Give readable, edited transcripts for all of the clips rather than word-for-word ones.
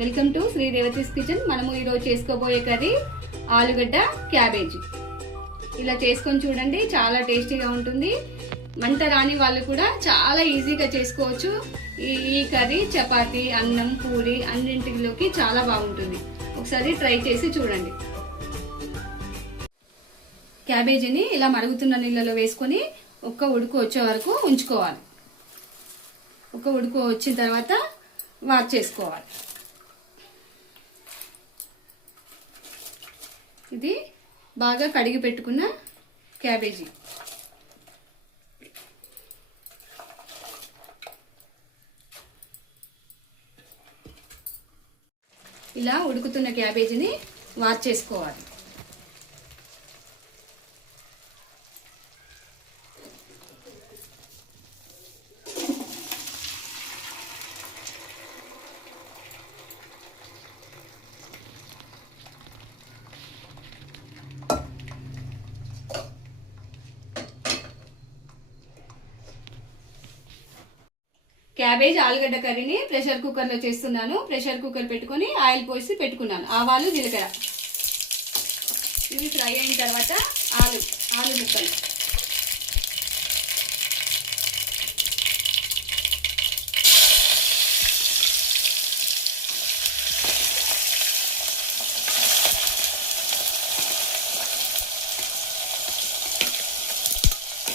Welcome to Sri Revathi's kitchen. మనము ఈరోజు చేసుకోబోయే కర్రీ ఆలుగడ్డ క్యాబేజీ. ఇలా చేసుకొని చూడండి, చాలా టేస్టీగా ఉంటుంది. వంట రాని వాళ్ళు కూడా చాలా ఈజీగా చేసుకోవచ్చు. ఈ కర్రీ చపాతీ, అన్నం, పూరి అన్నింటిలోకి చాలా బాగుంటుంది. ఒకసారి ట్రై చేసి చూడండి. క్యాబేజీని ఇలా మరుగుతున్న నీళ్ళలో వేసుకొని ఒక్క ఉడుకు వచ్చే వరకు ఉంచుకోవాలి. ఒక ఉడుకు వచ్చిన తర్వాత వాష్ చేసుకోవాలి. ఇది బాగా కడిగి పెట్టుకున్న క్యాబేజీ. ఇలా ఉడుకుతున్న క్యాబేజీని వాష్ చేసుకోవాలి. క్యాబేజ్ ఆలుగడ్డ కర్రీని ప్రెషర్ కుక్కర్లో చేస్తున్నాను. ప్రెషర్ కుక్కర్ పెట్టుకొని ఆయిల్ పోసి పెట్టుకున్నాను. ఆవాలు, జీలకర్ర ఇవి ఫ్రై అయిన తర్వాత ఆలు ముక్కలు,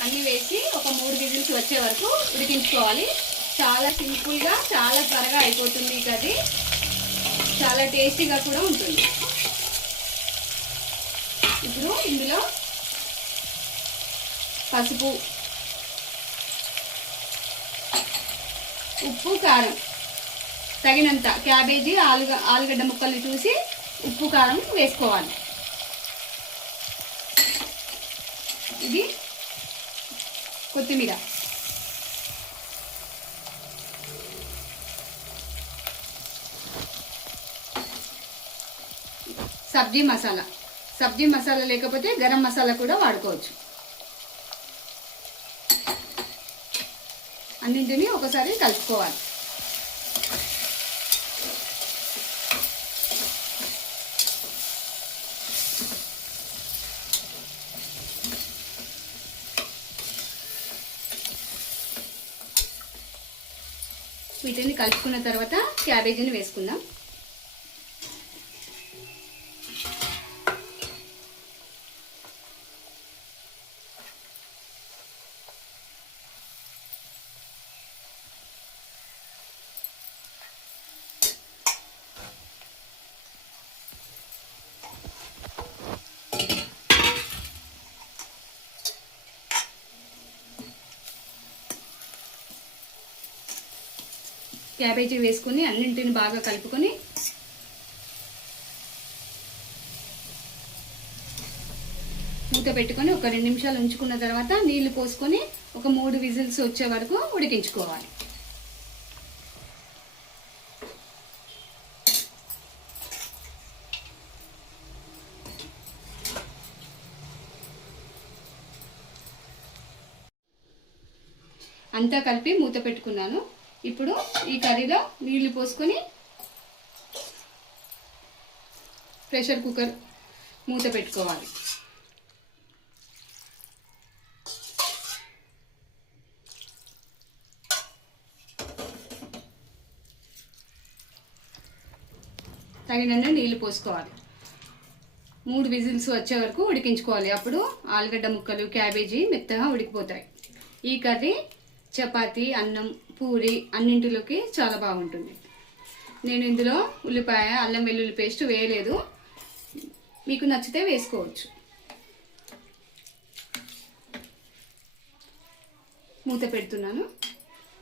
అన్ని వేసి ఒక 3 విజిల్స్ వచ్చే వరకు ఉడికించుకోవాలి. చాలా సింపుల్గా, చాలా త్వరగా అయిపోతుంది ఈ కర్రీ. చాలా టేస్టీగా కూడా ఉంటుంది. ఇప్పుడు ఇందులో పసుపు, ఉప్పు, కారం తగినంత, క్యాబేజీ ఆలుగడ్డ ముక్కలు చూసి ఉప్పు కారం వేసుకోవాలి. ఇది కొత్తిమీర, సబ్జీ మసాలా లేకపోతే గరం మసాలా కూడా వాడుకోవచ్చు. అన్నింటినీ ఒకసారి కలుపుకోవాలి. వీటిని కలుపుకున్న తర్వాత క్యాబేజీని వేసుకుందాం. క్యాబేజీ వేసుకుని అన్నింటిని బాగా కలుపుకొని మూత పెట్టుకొని ఒక 2 నిమిషాలు ఉంచుకున్న తర్వాత నీళ్లు పోసుకొని ఒక 3 విజిల్స్ వచ్చే వరకు ఉడికించుకోవాలి. అంతా కలిపి మూత పెట్టుకున్నాను. ఇప్పుడు ఈ కర్రీలో నీళ్లు పోసుకొని ప్రెషర్ కుక్కర్ మూత పెట్టుకోవాలి. తగినంత నీళ్లు పోసుకోవాలి. 3 విజిల్స్ వచ్చే వరకు ఉడికించుకోవాలి. అప్పుడు ఆలుగడ్డ ముక్కలు, క్యాబేజీ మెత్తగా ఉడికిపోతాయి. ఈ కర్రీ చపాతీ, అన్నం, పూరి అన్నింటిలోకి చాలా బాగుంటుంది. నేను ఇందులో ఉల్లిపాయ, అల్లం వెల్లుల్లి పేస్ట్ వేయలేదు. మీకు నచ్చితే వేసుకోవచ్చు. మూత పెడుతున్నాను.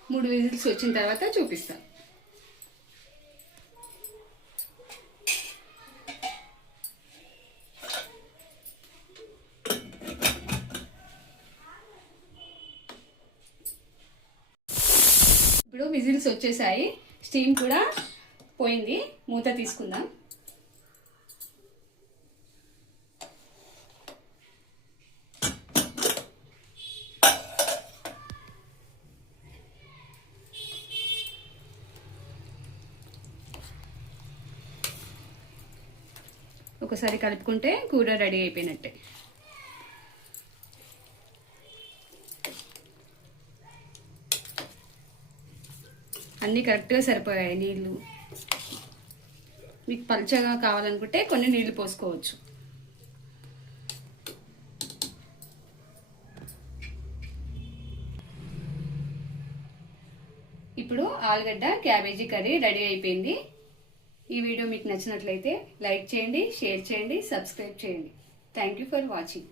3 విజిల్స్ వచ్చిన తర్వాత చూపిస్తాను. ఇప్పుడు విజిల్స్ వచ్చేసాయి, స్టీమ్ కూడా పోయింది. మూత తీసుకుందాం. ఒకసారి కలుపుకుంటే కూర రెడీ అయిపోయినట్టే. అన్నీ కరెక్ట్గా సరిపోయాయి నీళ్ళు. మీకు పల్చగా కావాలనుకుంటే కొన్ని నీళ్లు పోసుకోవచ్చు. ఇప్పుడు ఆలుగడ్డ క్యాబేజీ కర్రీ రెడీ అయిపోయింది. ఈ వీడియో మీకు నచ్చినట్లయితే లైక్ చేయండి, షేర్ చేయండి, సబ్స్క్రైబ్ చేయండి. Thank you for watching.